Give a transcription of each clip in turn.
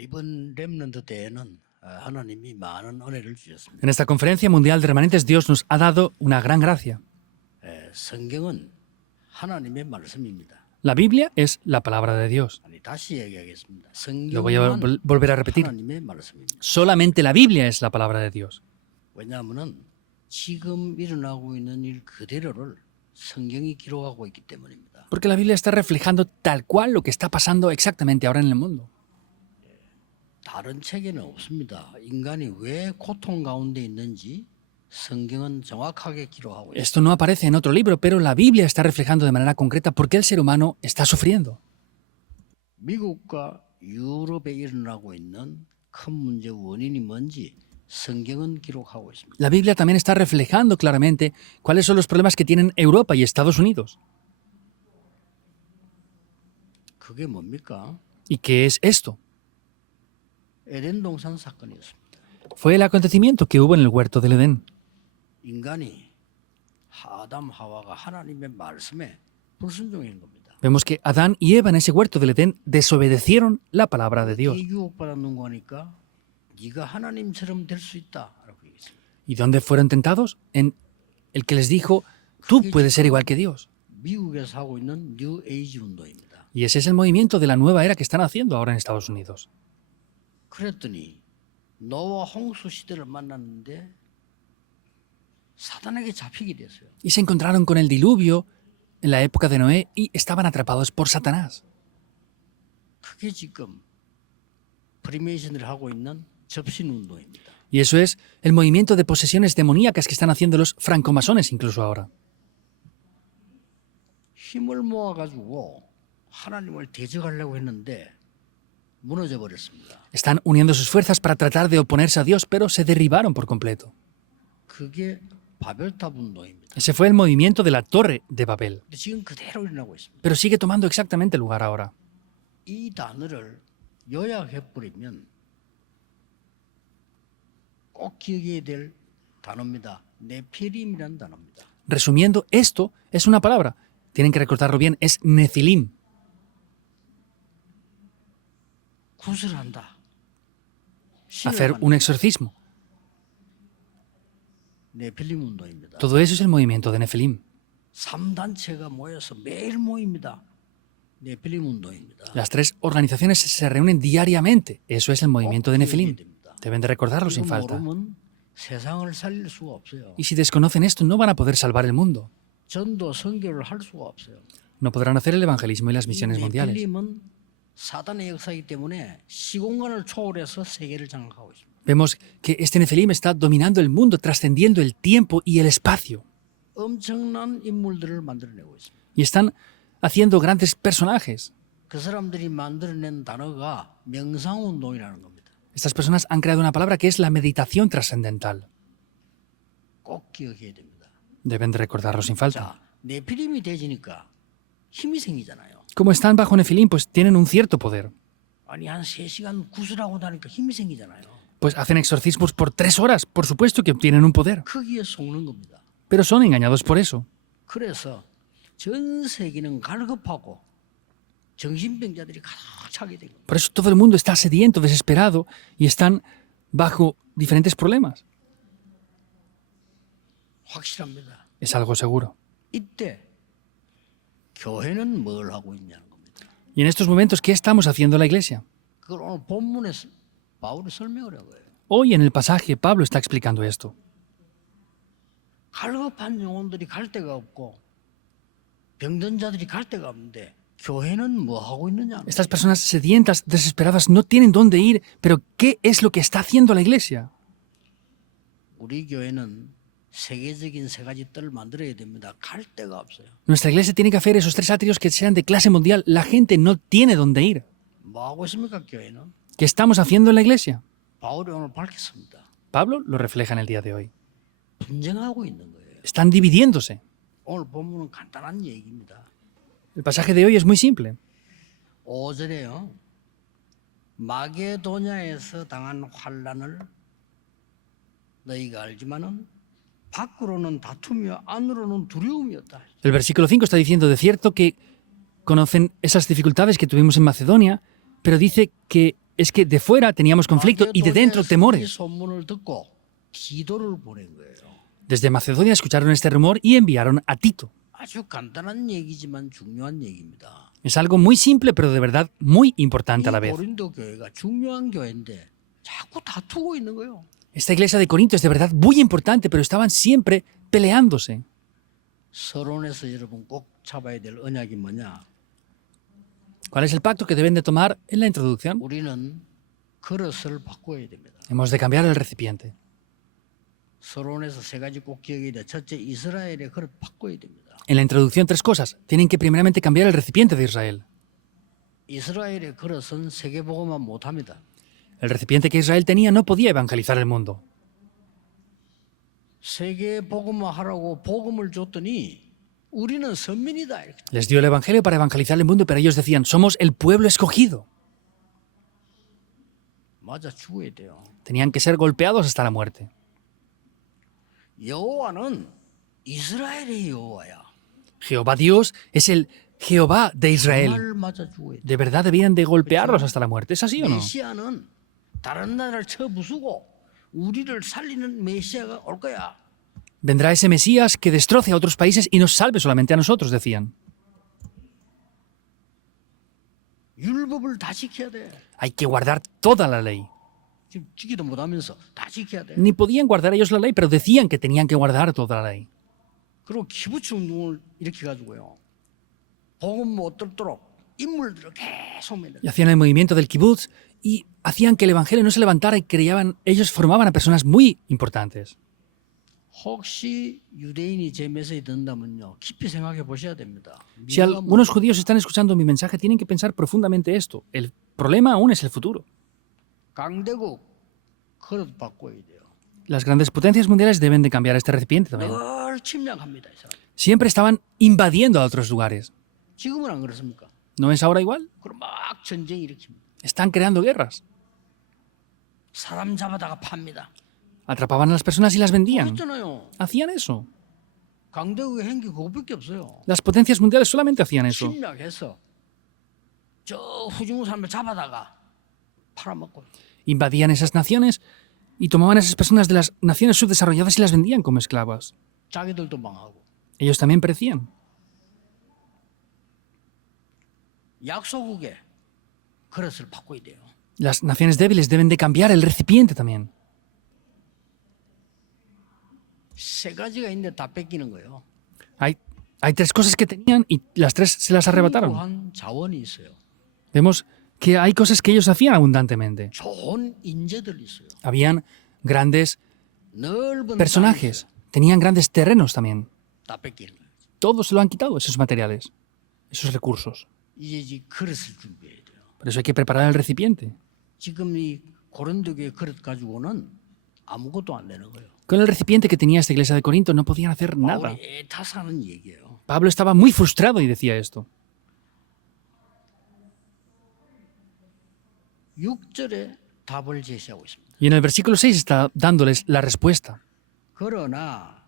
이번 렘넌트 때에는 하나님이 많은 은혜를 En 주셨습니다. esta conferencia mundial de remanentes, Dios nos ha dado una gran gracia. 성경은 하나님의 말씀입니다. La Biblia es la palabra de Dios. 아니, 다시 얘기하겠습니다. Lo voy a 성경은 volver a repetir. 하나님의 말씀입니다. Solamente la Biblia es la palabra de Dios. 왜냐하면 지금 일어나고 있는 일 그대로를 성경이 기록하고 있기 때문입니다. Porque la Biblia está reflejando tal cual lo que está pasando exactamente ahora en el mundo. 다른 책에는 없습니다. 인간이 왜 고통 가운데 있는지 성경은 정확하게 기록하고 있습니다. Esto no aparece en otro libro, pero la Biblia está reflejando de manera concreta por qué el ser humano está sufriendo. 미국과 유럽에 일어나고 있는 큰 문제 원인이 뭔지 성경은 기록하고 있습니다. La Biblia también está reflejando claramente cuáles son los problemas que tienen Europa y Estados Unidos. 그게 뭡니까? ¿Y qué es esto? 에덴 동산 사건이었습니다. Fue el acontecimiento que hubo en el huerto del Edén. 인간이 아담 하와가 하나님의 말씀에 불순종한 겁니다. Vemos que Adán y Eva en ese huerto del Edén desobedecieron la palabra de Dios. 이 유혹받는 거니까 네가 하나님처럼 될 수 있다라고 얘기했습니다. ¿Y dónde fueron tentados? En el que les dijo, tú puedes ser igual que Dios. 미국에서 하고 있는 뉴 에이지 운동입니다. Y ese es el movimiento de la nueva era que están haciendo ahora en Estados Unidos. 그랬더니 노아 홍수 시대를 만났는데 사단에게 잡히게 됐어요. Y se encontraron con el diluvio en la época de Noé y estaban atrapados por Satanás. 그게 지금 프리메이션을 하고 있는 접신 운동입니다. Y eso es el movimiento de posesiones demoníacas que están haciendo los francomasones incluso ahora. 힘을 모아가지고 하나님을 대적하려고 했는데 무너져 버렸습니다. Están uniendo sus fuerzas para tratar de oponerse a Dios, pero se derribaron por completo. 그게 바벨탑 운동입니다. Ese fue el movimiento de la Torre de Babel. 근데 지금 그대로 일어나고 있습니다. Pero sigue tomando exactamente lugar ahora. 이 단어를 요약해버리면 꼭 기억해야 될 단어입니다. 네피림이라는 단어입니다. Resumiendo, esto es una palabra. Tienen que recordarlo bien, es Nefilim. 구슬한다. Hacer un exorcismo. 네필림 운동입니다. Todo eso es el movimiento de Nefilim. 3단체가 모여서 매일 모입니다. 네필림 운동입니다. Las tres organizaciones se reúnen diariamente. Eso es el movimiento de Nefilim. Deben de recordarlo sin 이거 falta. 모르면 세상을 살릴 수가 없어요. Y si desconocen esto, no van a poder salvar el mundo. 전도 선교를 할 수가 없어요. No podrán hacer el evangelismo y las 이 misiones mundiales. 네필림은 사단의 역사이기 때문에 시공간을 초월해서 세계를 장악하고 있습니다. Vemos que este Nefilim está dominando el mundo, trascendiendo el tiempo y el espacio. 엄청난 인물들을 만들어내고 있습니다. Y están haciendo grandes personajes. 그 사람들이 만들어낸 단어가 명상운동이라는 겁니다. Estas personas han creado una palabra que es la meditación trascendental. 꼭 기억해야 됩니다. Deben de recordarlo sin falta. 자, 네피림이 되지니까 힘이 생기잖아요. Como están bajo Nefilim, pues tienen un cierto poder. 아니 한 3시간 구슬하고 나니까 힘이 생기잖아요. Pues hacen exorcismos por 3 horas. Por supuesto que obtienen un poder. 거기에 속는 겁니다. Pero son engañados por eso. 그래서 전 세계는 갈급하고 정신병자들이 가득 차게 된 겁니다. Por eso todo el mundo está sediento, desesperado y están bajo diferentes problemas. 확실합니다. Es algo seguro. 이때 교회는 뭘 하고 있냐는 겁니다. Y en estos momentos, ¿qué estamos haciendo la iglesia? 그걸 오늘 본문에 바울이 설명을 한 거예요. Hoy en el pasaje Pablo está explicando esto. 갈급한 영혼들이 갈 데가 없고 병든 자들이 갈 데가 없는데 교회는 뭐 하고 있느냐? Estas personas sedientas, desesperadas, no tienen dónde ir, pero ¿qué es lo que está haciendo la iglesia? 우리 교회는 세계적인 세 가지 뜰을 만들어야 됩니다. 갈 데가 없어요. Nuestra iglesia tiene que hacer esos 3 atrios que sean de clase mundial. La gente no tiene dónde ir. 뭐 하고 있습니까, 교회는? ¿Qué estamos haciendo en la iglesia? 바울이 오늘 밝혔습니다. Pablo lo refleja en el día de hoy. 분쟁하고 있는 거예요. Están dividiéndose. 오늘 본문은 간단한 얘기입니다. El pasaje de hoy es muy simple. 5절에요. 마게도냐에서 당한 환난을 너희가 알지만은 밖으로는 다툼이요 안으로는 두려움이었다. El versículo 5 está diciendo, de cierto que conocen esas dificultades que tuvimos en Macedonia, pero dice que es que de fuera teníamos conflicto y de dentro 이 temores. 소문을 듣고 디도를 보낸 거예요. Desde Macedonia escucharon este rumor y enviaron a Tito. 아주 간단한 얘기지만 중요한 얘기입니다. Es algo muy simple, pero de verdad muy importante a la 이 vez. 고린도 교회가 중요한 교회인데 자꾸 다투고 있는 거예요. Esta iglesia de Corinto es de verdad muy importante, pero estaban siempre peleándose. 서론에서 여러분 꼭 잡아야 될 언약이 뭐냐? ¿Cuál es el pacto que deben de tomar en la introducción? 우리는 그릇을 바꿔야 됩니다. Hemos de cambiar el recipiente. 서론에서 세 가지 꼭 기억해야 돼. 첫째, 이스라엘의 그릇 바꿔야 됩니다. En la introducción, tres cosas. Tienen que primeramente cambiar el recipiente de Israel. 이스라엘의 그릇은 세계복음만 못합니다. El recipiente que Israel tenía no podía evangelizar el mundo. 세계복음만 하라고 복음을 줬더니 우리는 선민이다. 이렇게. Les dio el evangelio para evangelizar el mundo, pero ellos decían, somos el pueblo escogido. 맞아 죽어야 돼요. Tenían que ser golpeados hasta la muerte. 여호와는 이스라엘의 여호와야. Jehová Dios es el Jehová de Israel. 정말 맞아 죽어야 돼. ¿De verdad debían de golpearlos hasta la muerte? ¿Es así o no? 메시아는 다른 나라를 쳐부수고 우리를 살리는 메시아가 올 거야. Vendrá ese Mesías que destroce a otros países y nos salve solamente a nosotros, decían. 율법을 다 지켜야 돼. Hay que guardar toda la ley. 지금 지키도 못하면서 다 지켜야 돼. Ni podían guardar ellos la ley, pero decían que tenían que guardar toda la ley. 그리고 키부츠 운동을 일으켜 가지고요. 복음 못 듣도록 인물들을 계속 만들어. Y hacían el movimiento del kibbutz y hacían que el evangelio no se levantara y creían, ellos formaban a personas muy importantes. 혹시 유대인이 제 메시지 듣는다면요. 깊이 생각해 보셔야 됩니다. Si algunos judíos están escuchando mi mensaje, tienen que pensar profundamente esto. El problema aún es el futuro. 강대국 그릇 바꿔야 돼요. Las grandes potencias mundiales deben de cambiar este recipiente también. 늘 침략합니다. 이 사람. Siempre estaban invadiendo a otros lugares. 지금은 안 그렇습니까? ¿No es ahora igual? 그럼 막 전쟁 일으킵니다. Están creando guerras. 사람 잡아다가 팝니다. Atrapaban a las personas y las vendían. 그랬잖아요. Hacían eso. 강대국의 행기 그거밖에 없어요. Las potencias mundiales solamente hacían eso. 침략해서 저 후진국 사람을 잡아다가 팔아먹고 Invadían esas naciones y tomaban a esas personas de las naciones subdesarrolladas y las vendían como esclavas. 자기들도 망하고. Ellos también perecían. 약소국의 그릇을 바꿔야 돼요. Las naciones débiles deben de cambiar el recipiente también. 세 가지가 있는데 다 뺏기는 거예요. Hay tres cosas que tenían y las tres se las arrebataron. 풍부한 자원이 있어요. Vemos que hay cosas que ellos hacían abundantemente. 좋은 인재들이 있어요. Habían grandes 넓은 personajes, tenían grandes terrenos también. 땅이 다 뺏기는 거예요. Todos se lo han quitado, esos materiales, esos recursos. 이제 이 그릇을 준비해야 돼요. Por eso hay que preparar el recipiente. 지금 이 고린도교의 그릇 가지고는 아무것도 안 되는 거예요. Con el recipiente que tenía esta iglesia de Corinto no podían hacer nada. 바울이 애타사는 얘기예요. Pablo estaba muy frustrado y decía esto. 6절에 답을 제시하고 있습니다. Y en el versículo 6 está dándoles la respuesta. 그러나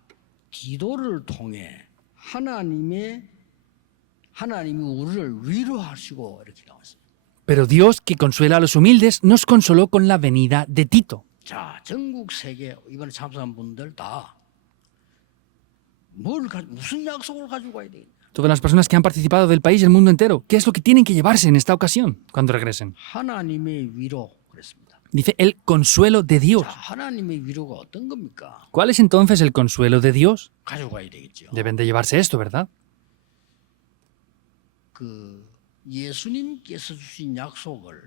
기도를 통해 하나님이 우리를 위로하시고 이렇게 나왔어요. Pero Dios, que consuela a los humildes, nos consoló con la venida de Tito. 자, 전국 세계 이번에 참석한 분들 다 무슨 약속을 가지고 가야 되겠냐? Todas las personas que han participado del país y el mundo entero, ¿qué es lo que tienen que llevarse en esta ocasión cuando regresen? 하나님의 위로 그랬습니다. Dice el consuelo de Dios. 자, 하나님의 위로가 어떤 겁니까? ¿Cuál es entonces el consuelo de Dios? 가지고 가야 되겠죠. Deben de llevarse esto, ¿verdad? 그 예수님께서 주신 약속을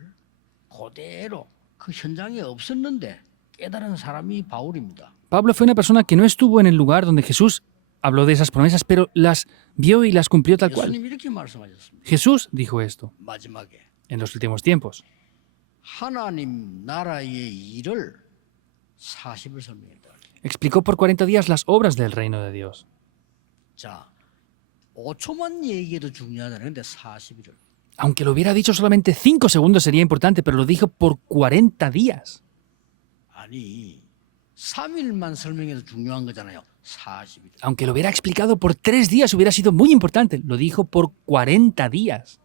그대로 그 현장에 없었는데 깨달은 사람이 바울입니다. Pablo fue una persona que no estuvo en el lugar donde Jesús habló de esas promesas, pero las vio y las cumplió tal cual. 예수님 이렇게 말씀하셨습니다. Jesús dijo esto 마지막에 en los últimos tiempos. 하나님 나라의 일을 40을 설명했다. Explicó por 40 días las obras del reino de Dios. 자, 5초만 얘기해도 중요하잖아요. 근데 40일을. Aunque lo hubiera dicho solamente 5 segundos sería importante, pero lo dijo por 40 días. 아니, 3일만 설명해도 중요한 거잖아요. 40일. Aunque lo hubiera explicado por 3 días hubiera sido muy importante. Lo dijo por 40 días.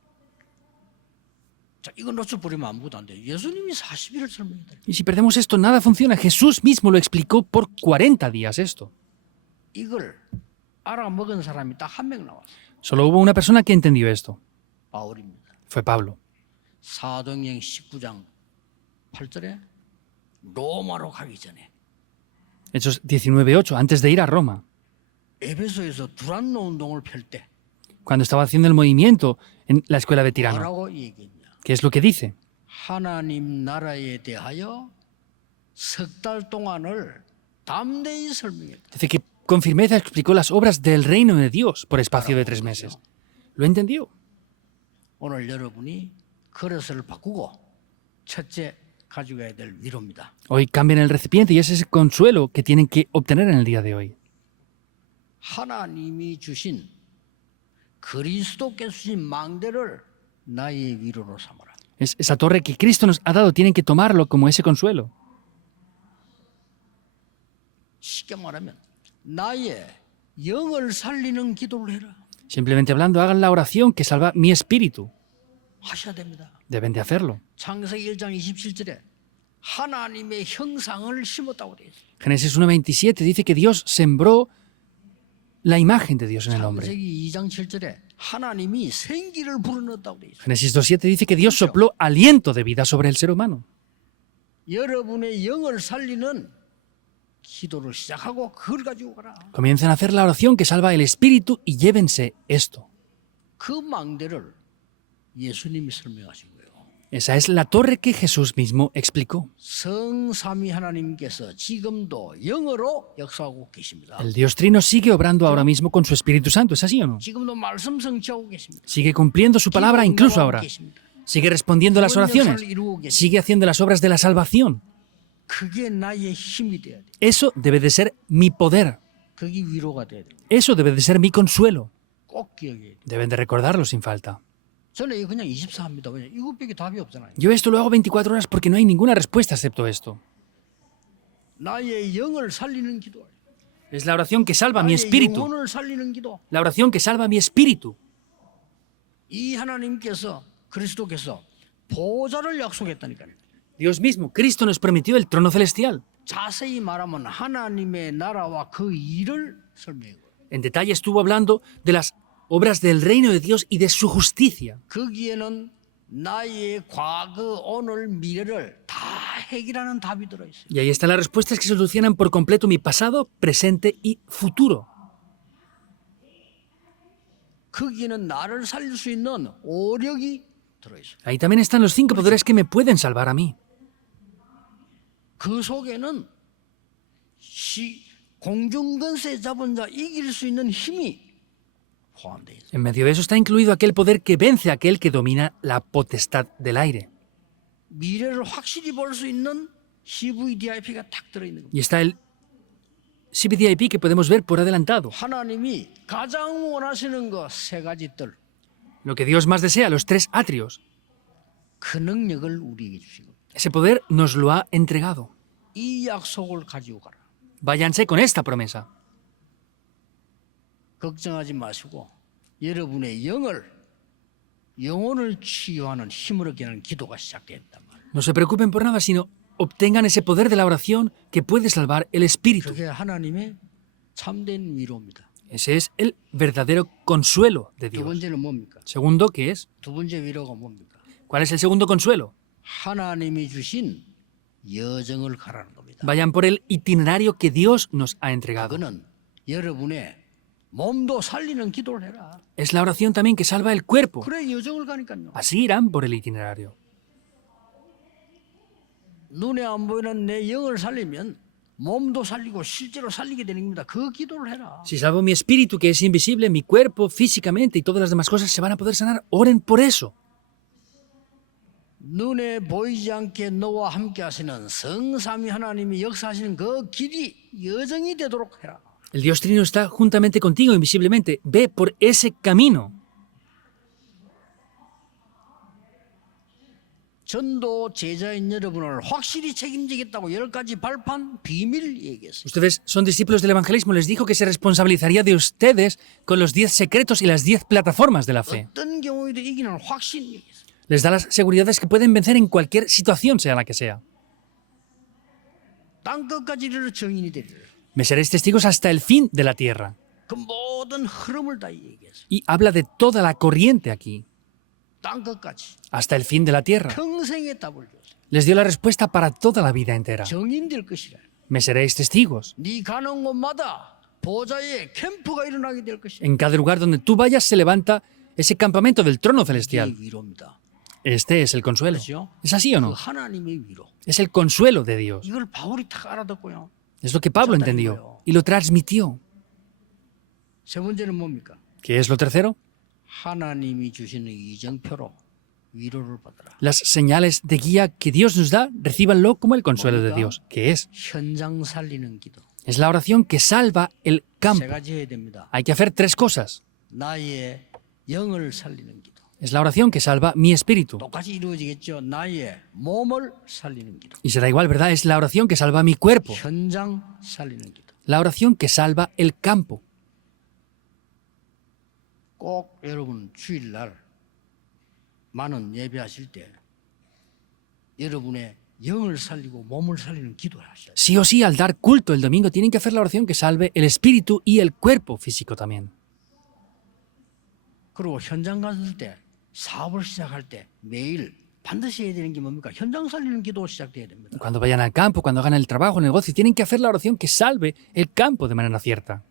자, 이거 놓쳐버리면 아무것도 안 돼요. 예수님이 40일을 설명했다. Y si perdemos esto, nada funciona. Jesús mismo lo explicó por 40 días esto. 이걸 알아먹은 사람이 딱 한 명 나왔어요. Solo hubo una persona que entendió esto. 바울입니다. Fue Pablo. 사도행전 19장 8절에 로마로 가기 전에 Hechos 19:8, antes de ir a Roma, 에베소에서 두란노 운동을 펼 때 cuando estaba haciendo el movimiento en la escuela de Tirano. 뭐라고 얘기했냐? ¿Qué es lo que dice? 하나님 나라에 대하여 석 달 동안을 담대히 설명했다. Dice que con firmeza explicó las obras del reino de Dios por espacio de 3 meses. ¿Lo entendió? 오늘 여러분이 그릇을 바꾸고 첫째 가져가야 될 위로입니다. Hoy cambian el recipiente y ese es el consuelo que tienen que obtener en el día de hoy. 하나님이 주신 그리스도께서 주신 망대를 나의 위로로 삼아라. Es esa torre que Cristo nos ha dado, tienen que tomarlo como ese consuelo. 쉽게 말하면 나의 영을 살리는 기도를 해라. Simplemente hablando, hagan la oración que salva mi espíritu. 하셔야 됩니다. Deben de hacerlo. 창세기 1장 27절에 하나님의 형상을 심었다고 되어 있어요. Génesis 1:27 dice que Dios sembró la imagen de Dios en el hombre. 창세기 2장 7절에 하나님이 생기를 불어넣었다고 되어 있어요. Génesis 2:7 dice que Dios sopló aliento de vida sobre el ser humano. 여러분의 영을 살리는 기도를 시작하고 그걸 가지고 가라. Comiencen a hacer la oración que salva el espíritu y llévense esto. 그 망대를 예수님이 설명하신 거예요. Esa es la torre que Jesús mismo explicó. 성삼위 하나님께서 지금도 영으로 역사하고 계십니다. El Dios Trino sigue obrando ahora mismo con su Espíritu Santo, ¿es así o no? 지금도 말씀 성취하고 계십니다. Sigue cumpliendo su palabra incluso 기도 ahora. 응답하고 계십니다. Sigue respondiendo a las 구원 oraciones. 역사를 이루고 계십니다. Sigue haciendo las obras de la salvación. 그게 나의 힘이 돼야 돼. Eso debe de ser mi poder. 그게 위로가 돼야 돼. Eso debe de ser mi consuelo. 꼭 기억해야 돼. Deben de recordarlo sin falta. 저는 이거 그냥 24합니다. 왜냐 이것밖에 답이 없잖아요. Yo esto lo hago 24 horas porque no hay ninguna respuesta excepto esto. 나의 영을 살리는 기도. Es la oración que salva mi 나의 espíritu. 영혼을 살리는 기도. La oración que salva mi espíritu. 이 하나님께서 그리스도께서 보좌를 약속했다니까요. Dios mismo, Cristo nos prometió el trono celestial. 자세히 말하면 하나님의 나라와 그 일을 설명해요. En detalle estuvo hablando de las obras del reino de Dios y de su justicia. 거기에는 나의 과거, 오늘, 미래를 다 해결하는 답이 들어있어요. Y ahí están las respuestas que solucionan por completo mi pasado, presente y futuro. 거기에는 나를 살릴 수 있는 오력이 들어있어요. Ahí también están los 5 poderes que me pueden salvar a mí. 그 속에는 공중근세 잡은 자 이길 수 있는 힘이 포함되어 있어요. En medio de eso está incluido aquel poder que vence a aquel que domina la potestad del aire. 미래를 확실히 볼 수 있는 CVDIP가 딱 들어있는 겁니다. Y está el CBDIP que podemos ver por adelantado. 하나님이 가장 원하시는 거 3가지 뜰. Lo que Dios más desea, los 3 atrios. 그 능력을 우리에게 주신 겁니다. Ese poder nos lo ha entregado. 이 약속을 가지고 가라. Váyanse con esta promesa. 걱정하지 마시고 여러분의 영혼을 치유하는 힘을 얻게 하는 기도가 시작됐단 말이에요. No se preocupen por nada, sino obtengan ese poder de la oración que puede salvar el espíritu. 그게 하나님의 참된 위로입니다. Ese es el verdadero consuelo de 두 Dios. 번째는 뭡니까? Segundo, ¿qué es? 두 번째 위로가 뭡니까? ¿Cuál es el segundo consuelo? 하나님이 주신 여정을 가라는 겁니다. Vayan por el itinerario que Dios nos ha entregado. 그거는 여러분의 몸도 살리는 기도를 해라. Es la oración también que salva el cuerpo. 그래 여정을 가니까요. Así irán por el itinerario. 눈에 안 보이는 내 영을 살리면 몸도 살리고 실제로 살리게 되는 겁니다. 그 기도를 해라. Si salvo mi espíritu, que es invisible, mi cuerpo, físicamente y todas las demás cosas se van a poder sanar, oren por eso. 눈에 보이지 않게 너와 함께 하시는 성삼위 하나님이 역사하시는 그 길이 여정이 되도록 해라. El Dios Trino está juntamente contigo invisiblemente. Ve por ese camino. 전도 제자인 여러분을 확실히 책임지겠다고 10가지 발판 비밀 얘기했어요. Ustedes son discípulos del evangelismo. Les dijo que se responsabilizaría de ustedes con los 10 secretos y las 10 plataformas de la fe. 어떤 경우에도 이기는 확신 얘기했어요. Les da las seguridades que pueden vencer en cualquier situación, sea la que sea. 땅 끝까지 이르러 증인이 되리라. Me seréis testigos hasta el fin de la tierra. 그 모든 흐름을 다 얘기했어요. Y habla de toda la corriente aquí, 땅 끝까지 hasta el fin de la tierra. 평생의 답을 줬어요. Les dio la respuesta para toda la vida entera. 증인될 것이라. Me seréis testigos. 네 가는 곳마다 보좌의 캠프가 일어나게 될 것이야. En cada lugar donde tú vayas se levanta ese campamento del trono 이게 celestial. 위로입니다. Este es el consuelo. 그렇죠? ¿Es así o 그 no? 하나님의 위로. Es el consuelo de Dios. 이걸 바울이 딱 알아듣고요. Es lo que Pablo entendió y lo transmitió. 세 번째는 뭡니까? ¿Qué es lo tercero? 하나님이 주시는 이정표로 위로를 받으라. Las señales de guía que Dios nos da, recíbanlo como el consuelo de Dios. ¿Qué es? 현장 살리는 기도. Es la oración que salva el 세 campo. 가지 해야 됩니다. Hay que hacer tres cosas. 나의 영을 살리는 기도. Es la oración que salva mi espíritu. 똑같이 이루어지겠죠. 나의 몸을 살리는 기도. Y será igual, ¿verdad? Es la oración que salva mi cuerpo. 현장 살리는 기도. La oración que salva el campo. 꼭 여러분 주일날 만원 예배하실 때 여러분의 영을 살리고 몸을 살리는 기도를 하셔야 돼요. Sí o sí, al dar culto el domingo, tienen que hacer la oración que salve el espíritu y el cuerpo físico también. 그리고 현장 갔을 때 사업을 시작할 때 매일 반드시 해야 되는 게 뭡니까? 현장 살리는 기도 시작돼야 됩니다. Cuando vayan al campo, cuando hagan el trabajo, el negocio, tienen que hacer la oración que salve el campo de manera cierta.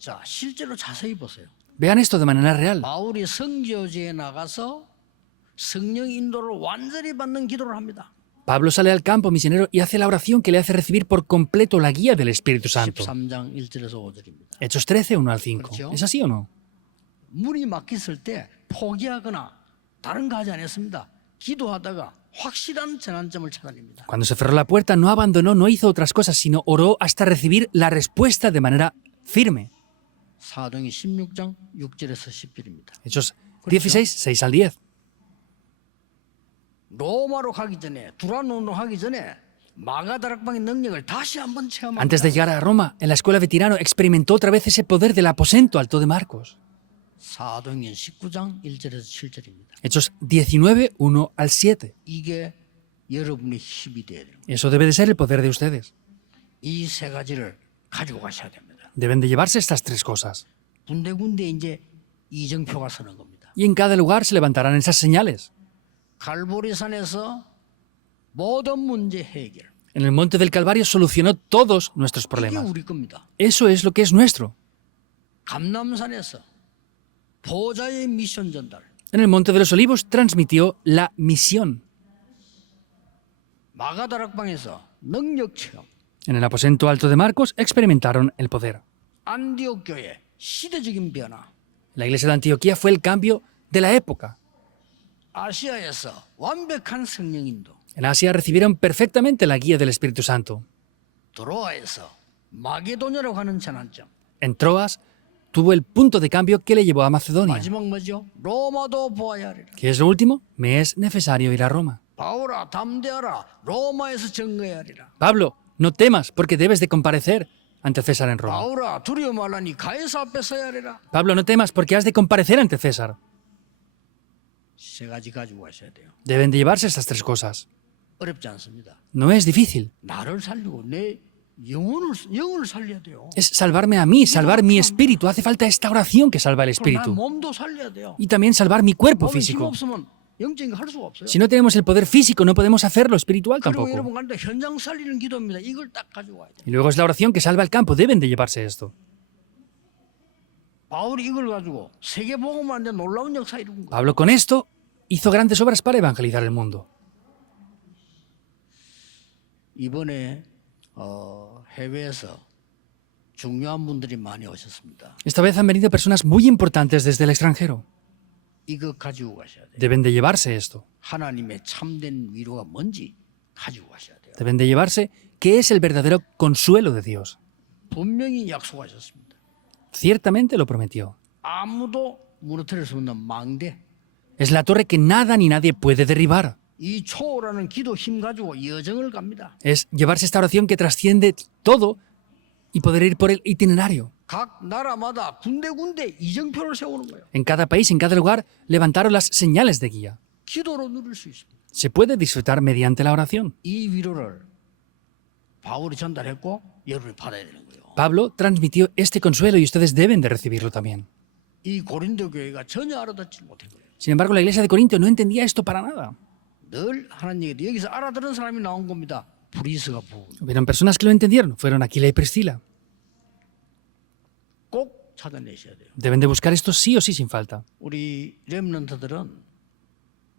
자, 실제로 자세히 보세요. Vean esto de manera real. 바울이 선교지에 나가서 성령 인도를 완전히 받는 기도를 합니다. Pablo sale al campo misionero y hace la oración que le hace recibir por completo la guía del Espíritu Santo. 13장 1절에서 5절입니다. Hechos 13, 1 al 5. 그렇죠. ¿Es así o no? 문이 막혔을 때 포기하거나 다른 거 하지 않았습니다. 기도하다가 확실한 전환점을 찾아냅니다. Cuando se cerró la puerta, no abandonó, no hizo otras cosas, sino oró hasta recibir la respuesta de manera firme. 사도행전 16장 6절에서 10절입니다. Hechos 16, 6 al 10. 로마로 가기 전에 두란노로 하기 전에 마가다락방의 능력을 다시 한번 체험합니다. Antes de llegar a Roma, en la escuela veterano experimentó otra vez ese poder del aposento alto de Marcos. 사도행전 19장 1절에서 7절입니다. Hechos 19, 1 al 7. 이게 여러분의 힘이 되어야 됩니다. Eso debe de ser el poder de ustedes. 이 세 가지를 가지고 가셔야 됩니다. Deben de llevarse estas tres cosas. 군데군데 이제 이정표가 서는 겁니다. Y en cada lugar se levantarán esas señales. 갈보리산에서 모든 문제 해결. En el monte del Calvario solucionó todos nuestros 이게 problemas. 우리 겁니다. Eso es lo que es nuestro. 감람산에서 보좌의 미션 전달. En el monte de los Olivos transmitió la misión. 마가다락방에서 능력 체험. En el aposento alto de Marcos experimentaron el poder. 안디옥 교회 시대적인 변화. La iglesia de Antioquía fue el cambio de la época. 아시아에서 완벽한 성령 인도. En Asia recibieron perfectamente la guía del Espíritu Santo. 드로아에서 마게도냐로 가는 전환점. En Troas tuvo el punto de cambio que le llevó a Macedonia. 마지막 뭐죠? 로마도 보아야 하리라. ¿Qué es lo último? Me es necesario ir a Roma. 바울아 담대하라. 로마에서 증거해야 하리라. Pablo, no temas porque debes de comparecer ante César en Roma. 바울아 두려워 말라니 가이사 앞에 서야 하리라. Pablo, no temas porque has de comparecer ante César. 세 가지 가지고 가셔야 돼요. Deben de llevarse estas tres cosas. 어렵지 않습니다. No es difícil. 나를 살리고 내 영을 살려야 돼요. Es salvarme a mí, salvar mi espíritu. Hace falta esta oración que salva el 그럼 나 espíritu. 몸도 살려야 돼요. Y también salvar mi cuerpo 몸에 힘 físico. 없으면 영적인 거 할 수가 없어요. Si no tenemos el poder físico, no podemos hacer lo espiritual 그리고 tampoco. 여러분 간다 현장 살리는 기도입니다. 이걸 딱 가지고 와야 돼요. Y luego es la oración que salva el campo. Deben de llevarse esto. 바울이 이걸 가지고 세계 복음하는데 놀라운 역사 이룬 거예요. Pablo con esto hizo grandes obras para evangelizar el mundo. 이번에 해외에서 중요한 분들이 많이 오셨습니다. Esta vez han venido personas muy importantes desde el extranjero. 이거 가지고 가셔야 돼요. Deben de llevarse esto. 하나님의 참된 위로가 뭔지 가지고 가셔야 돼요. Deben de llevarse qué es el verdadero consuelo de Dios. 분명히 약속하셨습니다. Ciertamente lo prometió. 아무도 무너뜨릴 수 없는 망대. Es la torre que nada ni nadie puede derribar. 이 초월하는 기도 힘 가지고 여정을 갑니다. Es llevarse esta oración que trasciende todo y poder ir por el itinerario. 각 나라마다 군데군데 이정표를 세우는 거예요. En cada país, en cada lugar, levantaron las señales de guía. 기도로 누릴 수 있습니다. Se puede disfrutar mediante la oración. 이 위로를 바울이 전달했고 여러분이 받아야 되는 거예요. Pablo transmitió este consuelo y ustedes deben de recibirlo también. 이 고린도 교회가 전혀 알아듣지 못한 거예요. Sin embargo, la iglesia de Corinto no entendía esto para nada. 늘 하는 얘기도 여기서 알아들은 사람이 나온 겁니다. 브리스가 부분. Hubieron personas que lo entendieron. Fueron Aquila y Priscila. 꼭 찾아내셔야 돼요. Deben de buscar esto sí o sí sin falta. 우리 렘넌트들은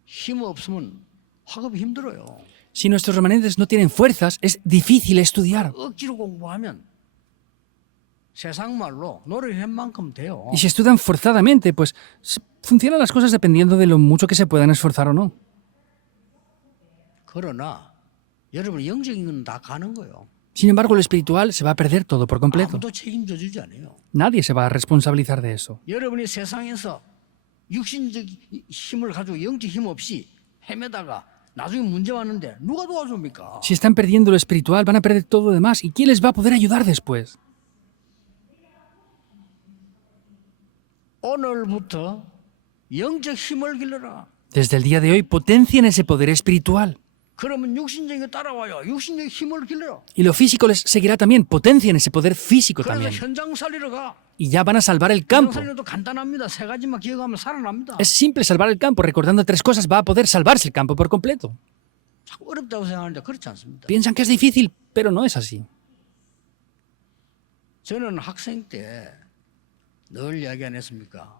힘 없으면 학업이 힘들어요. Si nuestros remanentes no tienen fuerzas, es difícil estudiar. 억지로 공부하면 세상 말로 노력한 만큼 돼요. Y si estudian forzadamente, pues funcionan las cosas dependiendo de lo mucho que se puedan esforzar o no. 그러나 여러분의 영적인 건 다 가는 거예요. Sin embargo, lo espiritual se va a perder todo por completo. 아무도 책임져 주지 않아요. Nadie se va a responsabilizar de eso. 여러분이 세상에서 육신적 힘을 가지고 영적 힘 없이 헤매다가 나중에 문제 왔는데 누가 도와줍니까? Si están perdiendo lo espiritual, van a perder todo lo demás. ¿Y quién les va a poder ayudar después? 오늘부터 영적 힘을 길러라. Desde el día de hoy, potencien ese poder espiritual. 그러면 육신적인 게 따라와요. 육신적 힘을 길러라. Y lo físico les seguirá también. Potencien ese poder físico 그래서 también. 현장 살리러 가. Y ya van a salvar el 현장 campo. 살리도 간단합니다. 세 가지만 기억하면 살아납니다. Es simple salvar el campo. Recordando tres cosas, va a poder salvarse el campo por completo. 자꾸 어렵다고 생각하는데 그렇지 않습니다. Piensan que es difícil, pero no es así. 저는 학생 때 늘 이야기 안 했습니까?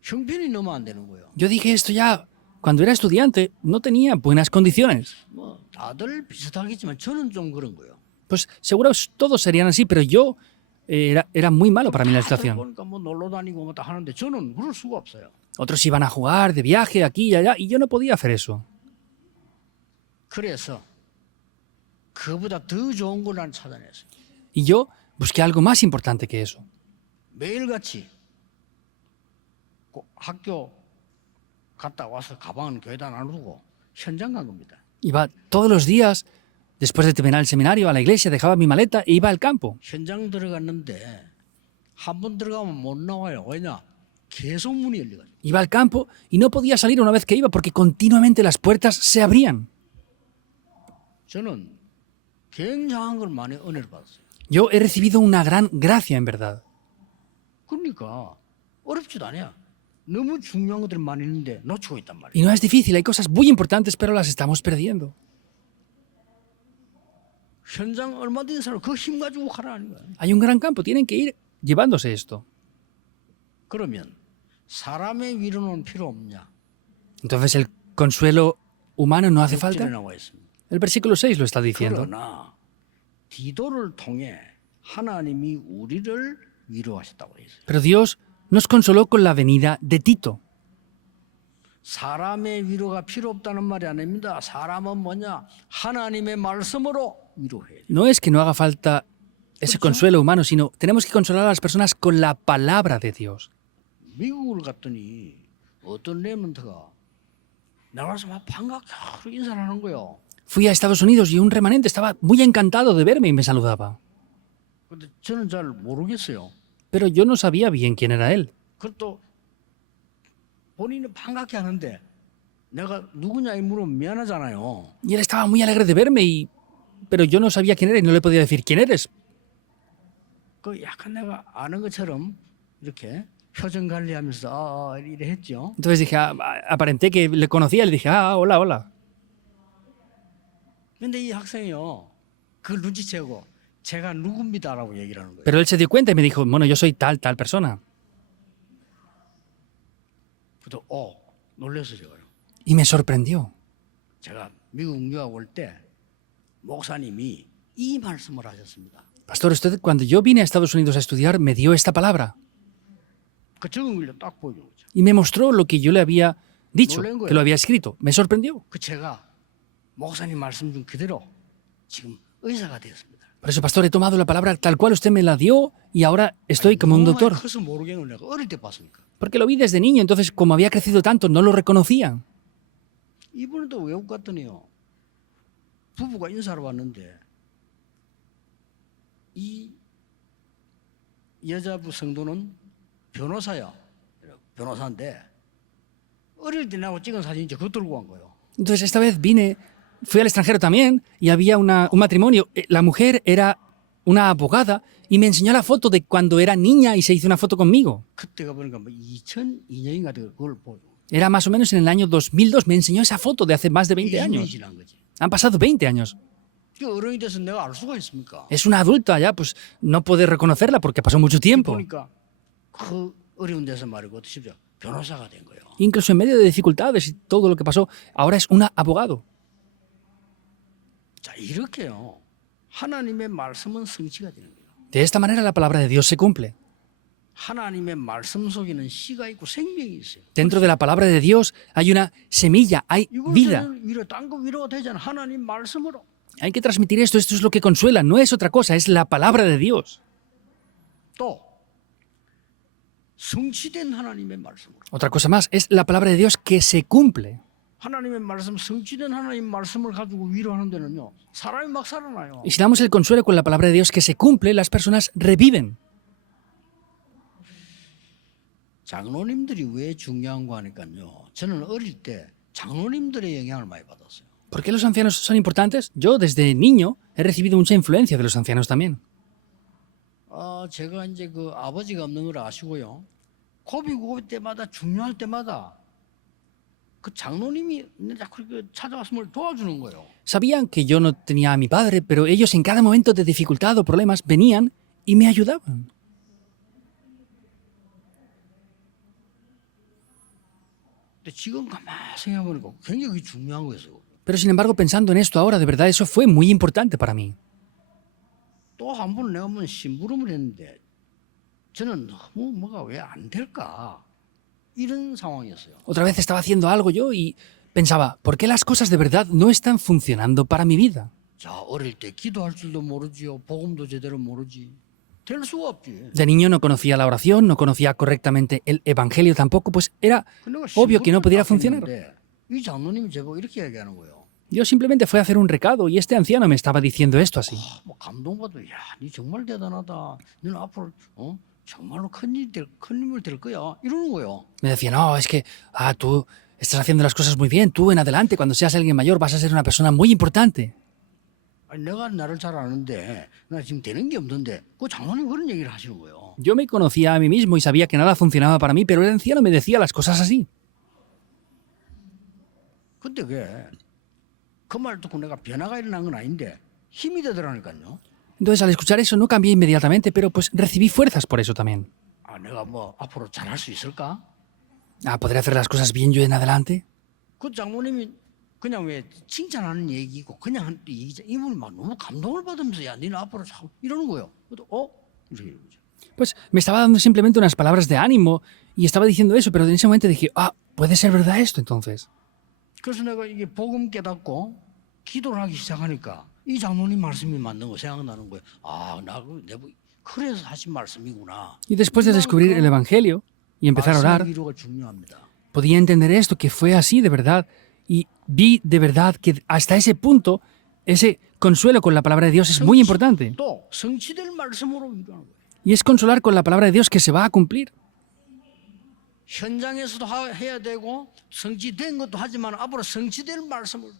형편이 너무 안 되는 거예요. Yo dije esto ya cuando era estudiante, no tenía buenas condiciones. 뭐 다들 비슷하겠지만 저는 좀 그런 거예요. Pues seguro todos serían así, pero yo era muy malo para mí la 다들 situación. 보니까 뭐 놀러 다니고 뭐 다 하는데 저는 그럴 수가 없어요. Otros iban a jugar de viaje aquí y allá, y yo no podía hacer eso. 그래서 그보다 더 좋은 걸 난 찾아냈어요. Y yo busqué algo más importante que eso. 매일같이 학교 갔다 와서 가방은 교회다 놔두고 현장 간 겁니다. Iba todos los días, después de terminar el seminario, a la iglesia, dejaba mi maleta e iba al campo. 현장 들어갔는데 한 번 들어가면 못 나와요. 왜냐? 계속 문이 열려가지고. Iba al campo y no podía salir una vez que iba porque continuamente las puertas se abrían. 저는 굉장한 걸 많이 은혜를 받았어요. Yo he recibido una gran gracia, en verdad. 그러니까 어렵지도 않아요. 너무 중요한 것들이 많이 있는데 놓치고 있단 말이에요. Y no es difícil, hay cosas muy importantes, pero las estamos perdiendo. 현장 얼마든지 사람 그 힘 가지고 가라는 거예요. Hay un gran campo, tienen que ir llevándose esto. 그러면 사람의 위로는 필요 없냐? Entonces, ¿el consuelo humano no hace 6절에 falta? 나와 있습니다. El versículo 6 lo está diciendo. 그러나 디도를 통해 하나님이 우리를 위로하셨다고 돼 있어요. Pero Dios nos consoló con la venida de Tito. 사람의 위로가 필요 없다는 말이 아닙니다. 사람은 뭐냐? 하나님의 말씀으로 위로해야 돼요. No es que no haga falta ese consuelo humano, sino tenemos que consolar a las personas con la palabra de Dios. 미국을 갔더니 어떤 렘넌트가 나와서 막 반갑게 인사를 하는 거예요. Fui a Estados Unidos y un remanente estaba muy encantado de verme y me saludaba. 근데 저는 잘 모르겠어요. Pero yo no sabía bien quién era él. 그것도 본인은 반갑게 하는데 내가 누구냐 이 물으면 미안하잖아요. Y él estaba muy alegre de verme, pero yo no sabía quién era y no le podía decir quién eres. 그 약간 내가 아는 것처럼 이렇게 표정 관리하면서 이래 했죠. Entonces dije, aparenté que le conocía y le dije, hola, hola. 근데 이 학생이요. 그걸 눈치채고 제가 누굽니다라고 얘기를 하는 거예요. Pero él se dio cuenta y me dijo, bueno, yo soy tal persona. 그래서 놀라서 제가요. Y me sorprendió. 제가 미국 유학 올 때 목사님이 이 말씀을 하셨습니다. Pastor, usted cuando yo vine a Estados Unidos a estudiar me dio esta palabra 그 적은 걸 딱 보여준 거죠. y me mostró lo que yo le había dicho, que lo había escrito. Me sorprendió. 그 제가 목사님 말씀 중 그대로 지금 의사가 되었습니다. Por eso, pastor, he tomado la palabra tal cual usted me la dio y ahora estoy como un doctor. 커서 모르겠는 내가 어릴 때 봤으니까. Porque lo vi desde niño, entonces como había crecido tanto, no lo reconocía. 이번에도 외국 갔더니요. 부부가 인사를 왔는데 이 여자부 성도는 변호사야. 변호사인데 어릴 때 나하고 찍은 사진 이제 그거 들고 간 거예요. Entonces esta vez fui al extranjero también y había un matrimonio. La mujer era una abogada y me enseñó la foto de cuando era niña y se hizo una foto conmigo. 그때가 보니까 뭐 2002년인가 그걸 보고 Era más o menos en el año 2002. Me enseñó esa foto de hace más de 20 20년이 años. 지난 거지. Han pasado 20 años. 그 어른이 돼서 내가 알 수가 있습니까? Es una adulta ya, pues no puede reconocerla porque pasó mucho tiempo. 보니까 그 어려운 데서 말이고 어떻게 변호사가 된 거예요. Incluso en medio de dificultades y todo lo que pasó, ahora es un abogado. 자, 이렇게요. 하나님의 말씀은 성취가 되는 거예요. De esta manera la palabra de Dios se cumple. 하나님의 말씀 속에는 씨가 있고 생명이 있어요. Dentro de la palabra de Dios hay una semilla, hay vida. 이것은 위로 딴거 위로가 되잖아. 하나님 말씀으로. Hay que transmitir esto, esto es lo que consuela, no es otra cosa, es la palabra de Dios. 또 성취된 하나님의 말씀으로. Otra cosa más, es la palabra de Dios que se cumple. 하나님의 말씀, 성취된 하나님 말씀을 가지고 위로하는 데는요. 사람이 막 살아나요. Y si damos el consuelo con la palabra de Dios que se cumple, las personas reviven. 장로님들이 왜 중요한 거 하니까요. 저는 어릴 때 장로님들의 영향을 많이 받았어요. ¿Por qué los ancianos son importantes? Yo desde niño he recibido mucha influencia de los ancianos también. 제가 이제 그 아버지가 없는 걸 아시고요. 고비 때마다 중요할 때마다 그 장로님이 자꾸 찾아왔으면 도와주는 거예요. Sabían que yo no tenía a mi padre, pero ellos en cada momento de dificultad o problemas venían y me ayudaban. 근데 지금 가만히 생각해보니까 굉장히 중요한 거였어요. Pero sin embargo, pensando en esto ahora, de verdad, eso fue muy importante para mí. 또 한 번 내가 한번 심부름을 했는데 저는 너무 뭐가 왜 안 될까 이런 상황이었어요. Otra vez estaba haciendo algo yo y pensaba, ¿por qué las cosas de verdad no están funcionando para mi vida? 자, 어릴 때 기도할 줄도 모르지요. 복음도 제대로 모르지. 될 수가 없지. De niño no conocía la oración, no conocía correctamente el evangelio tampoco, pues era 내가 obvio que no 심부름을 pudiera 딱 funcionar. 했는데 이 장로님이 제보고 이렇게 얘기하는 거예요. Yo simplemente fui a hacer un recado y este anciano me estaba diciendo esto así. 뭐 감동받아. 야, 니 정말 대단하다. 너는 앞으로 정말로 큰 힘을 될 거야. 이러는 거예요. Me decía, no, es que tú estás haciendo las cosas muy bien, tú en adelante, cuando seas alguien mayor vas a ser una persona muy importante. 아니, 내가 나를 잘 아는데 나 지금 되는 게 없는데 그 장로님 그런 얘기를 하시는 거예요. Yo me conocía a mí mismo y sabía que nada funcionaba para mí, pero el anciano me decía las cosas así. 근데 그 말 듣고 내가 변화가 일어난 건 아닌데 힘이 되더라니까요. Entonces al escuchar eso no cambié inmediatamente, pero pues recibí fuerzas por eso también. 내가 뭐 앞으로 잘할 수 있을까? ¿Podré hacer las cosas bien yo en adelante? 그 장모님이 그냥 왜 칭찬하는 얘기고 그냥 한 얘기죠. 이분이 막 너무 감동을 받으면서 야, 너는 앞으로 잘 이러는 거예요. 이렇게 이러죠. Pues me estaba dando simplemente unas palabras de ánimo y estaba diciendo eso, pero en ese momento dije, ¿puede ser verdad esto entonces? 그래서 내가 이게 복음 깨닫고 기도를 하기 시작하니까 이 장로님 말씀이 맞는 거 생각나는 거예요. 그래서 하신 말씀이구나. Y después de descubrir el Evangelio y empezar a orar, 위로가 중요합니다. podía entender esto, que fue así de verdad. Y vi de verdad que hasta ese punto, ese consuelo con la palabra de Dios es muy importante. 또 성취될 말씀으로 위로하는 거예요. Y es consolar con la palabra de Dios que se va a cumplir. 현장에서도 해야 되고 성취된 것도 하지만 앞으로 성취될 말씀을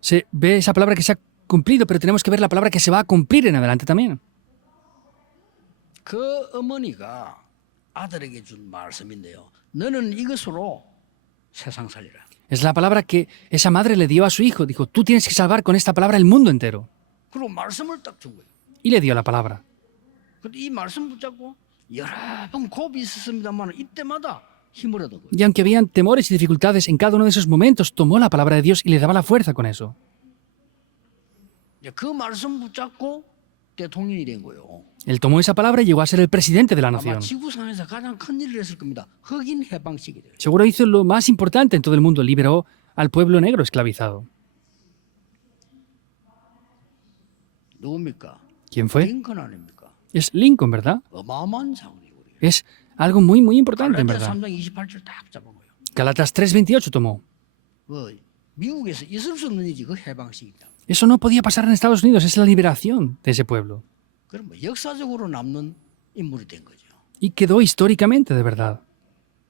Se ve esa palabra que se ha cumplido, pero tenemos que ver la palabra que se va a cumplir en adelante también. 그 어머니가 아들에게 준 말씀인데요. 너는 이것으로 세상 살리라. Es la palabra que esa madre le dio a su hijo. Dijo, tú tienes que salvar con esta palabra el mundo entero. 그리고 말씀을 딱 준 거예요. Y le dio la palabra. 근데 이 말씀 붙잡고 여러 번 고비 있었습니다만 이때마다 힘을 얻은 거예요. Y aunque habían temores y dificultades en cada uno de esos momentos, tomó la palabra de Dios y le daba la fuerza con eso. 그 말씀 붙잡고 대통령이 된 거예요. Él tomó esa palabra y llegó a ser el presidente de la 아마 nación. 지구상에서 가장 큰 일을 했을 겁니다. 흑인 해방식이 돼요. Seguro hizo lo más importante en todo el mundo, liberó al pueblo negro esclavizado. 누굽니까? ¿Quién fue? 링컨 아닙니까? Es Lincoln, ¿verdad? 어마어마한 상이에요. Es algo muy, muy importante, en 갈라디아 verdad. 3장 28절 딱 잡은 거예요. Galatas 3:28 tomó. 미국에서 있을 수 없는 일이 그 해방식이다. Eso no podía pasar en Estados Unidos, es la liberación de ese pueblo. 그럼 역사적으로 남는 인물이 된 거죠. Y quedó históricamente, de verdad.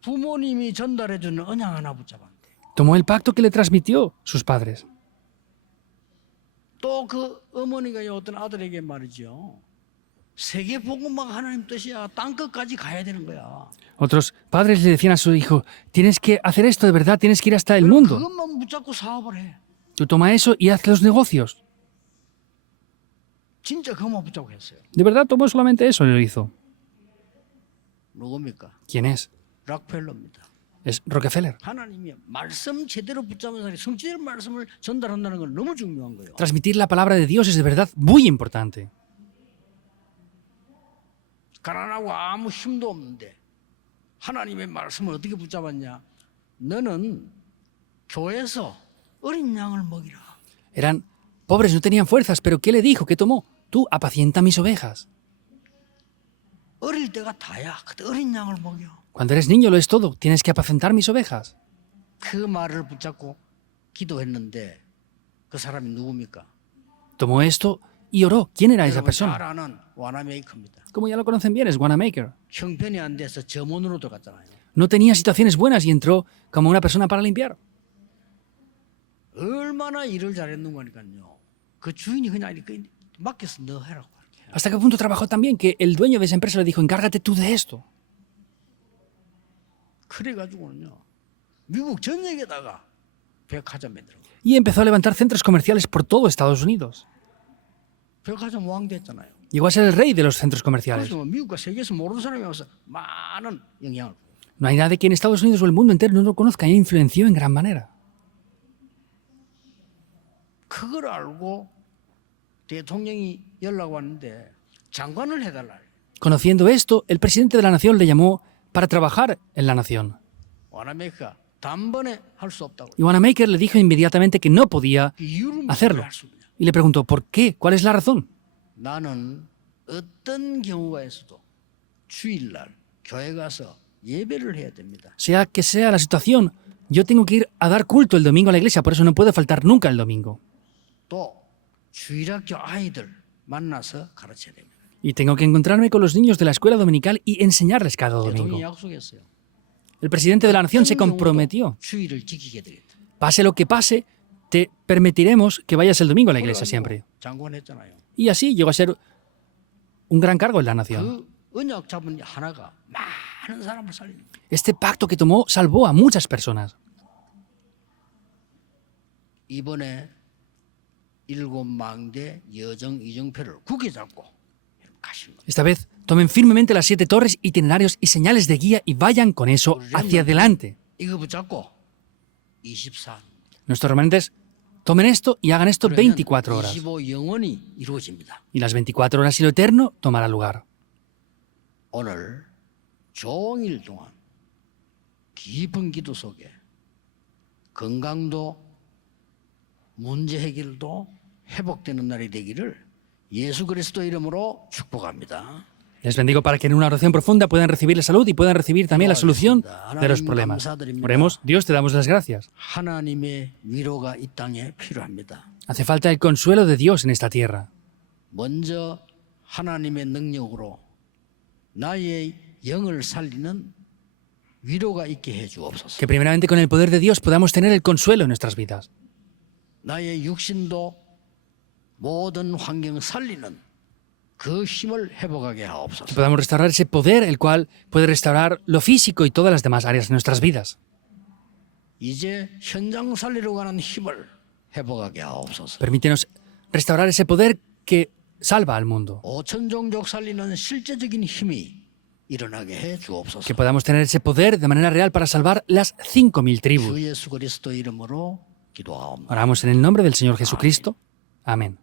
부모님이 전달해주는 언약 하나 붙잡았는데 Tomó el pacto que le transmitió sus padres. 또 그 어머니가 어떤 아들에게 말이죠. 세계 복음화가 하나님 뜻이야. 땅 끝까지 가야 되는 거야. Otros padres le decían a su hijo, tienes que hacer esto de verdad, tienes que ir hasta el mundo. 그것만 붙잡고 사업을 해. Tú toma eso y haz los negocios. 진짜 그것만 붙잡고 했어요. De verdad tomó solamente eso y lo hizo. 누굽니까? ¿Quién es? 락펠러입니다. Es Rockefeller. 하나님이 말씀 제대로 붙잡은 사람이 성취될 말씀을 전달한다는 건 너무 중요한 거예요. Transmitir la palabra de Dios es de verdad muy importante. 가난하고 아무 힘도 없는데 하나님의 말씀을 어떻게 붙잡았냐? 너는 교회에서 어린 양을 먹이라. Eran pobres, no tenían fuerzas, pero ¿qué le dijo? ¿Qué tomó? Tú apacienta mis ovejas. 어릴 때가 다야. 그때 어린 양을 먹여. Cuando eres niño lo es todo, tienes que apacentar mis ovejas. 그 말을 붙잡고 기도했는데 그 사람이 누굽니까? Tomó esto y oró. ¿Quién era esa 여러분 잘 persona? 아는 와나메이커입니다. Como ya lo conocen bien, es Wanamaker. 형편이 안 돼서 점원으로 들어갔잖아요. No tenía situaciones buenas y entró como una persona para limpiar. 얼마나 일을 잘했는가니까요. 그 주인이 그냥 이렇게 맡겨서 너 해라고. 이렇게. ¿Hasta qué punto trabajó tan bien que el dueño de esa empresa le dijo, encárgate tú de esto? 그래가지고는요. 미국 전역에다가 백화점 만들어. Y empezó a levantar centros comerciales por todo Estados Unidos. 백화점 왕 됐잖아요. Llegó a ser el rey de los centros comerciales. 그래서 미국과 세계에서 모르는 사람이 와서 많은 영향을. No hay nadie que en Estados Unidos o el mundo entero no lo conozca y influenció en gran manera. 그걸 알고 대통령이 연락 왔는데 장관을 해달라. Conociendo esto, el presidente de la nación le llamó para trabajar en la nación. 와나메이커가 단번에 할 수 없다고. Y Wanamaker le dijo inmediatamente que no podía 그 이유를 hacerlo. 할수 없냐. Y le preguntó, ¿por qué? ¿Cuál es la razón? 나는 어떤 경우가에서도 주일날 교회 가서 예배를 해야 됩니다. Sea que sea la situación, yo tengo que ir a dar culto el domingo a la iglesia, por eso no puedo faltar nunca el domingo. 또 주일학교 아이들 만나서 가르쳐야 됩니다. Y tengo que encontrarme con los niños de la escuela dominical y enseñarles cada domingo. 대통령이 약속했어요. El presidente de la nación se 어떤 경우도 comprometió. 주일을 지키게 되겠다. Pase lo que pase, te permitiremos que vayas el domingo a la iglesia siempre. 장관했잖아요. Y así llegó a ser un gran cargo en la nación. 그 언약 잡은 하나가 많은 사람을 살리는 거예요. Este pacto que tomó salvó a muchas personas. 이번에 7망대 여정 이정표를 굳게 잡고 가신 거예요. Esta vez, tomen firmemente las 7 torres, itinerarios y señales de guía y vayan con eso hacia adelante. 이거 붙잡고 24. Nuestros remanentes tomen esto y hagan esto 24 horas. 25 영원히 이루어집니다. Y las 24 horas y lo eterno tomará lugar. 오늘 종일 동안 깊은 기도 속에 건강도 문제 해결도 회복되는 날이 되기를 예수 그리스도 이름으로 축복합니다. Les bendigo para que en una oración profunda puedan recibir la salud y puedan recibir también la solución de los problemas. Oremos, Dios, te damos las gracias. 하나님의 위로가 이 땅에 필요합니다. Hace falta el consuelo de Dios en esta tierra. 먼저 하나님의 능력으로 나의 영을 살리는 위로가 있게 해 주옵소서. Que primeramente con el poder de Dios podamos tener el consuelo en nuestras vidas. 나의 육신도 모든 환경을 살리는 그 힘을 회복하게 Que 하옵소서. podamos restaurar ese poder, el cual puede restaurar lo físico y todas las demás áreas de nuestras vidas. 이제 현장 살리러 가는 힘을 회복하게 하옵소서. Permítenos restaurar ese poder que salva al mundo. 5천 종족 살리는 실제적인 힘이 일어나게 해 주옵소서. Que podamos tener ese poder de manera real para salvar las 5.000 tribus. 주 예수 그리스도 이름으로 기도하옵나이다. Oramos en el nombre del Señor Jesucristo. Amén.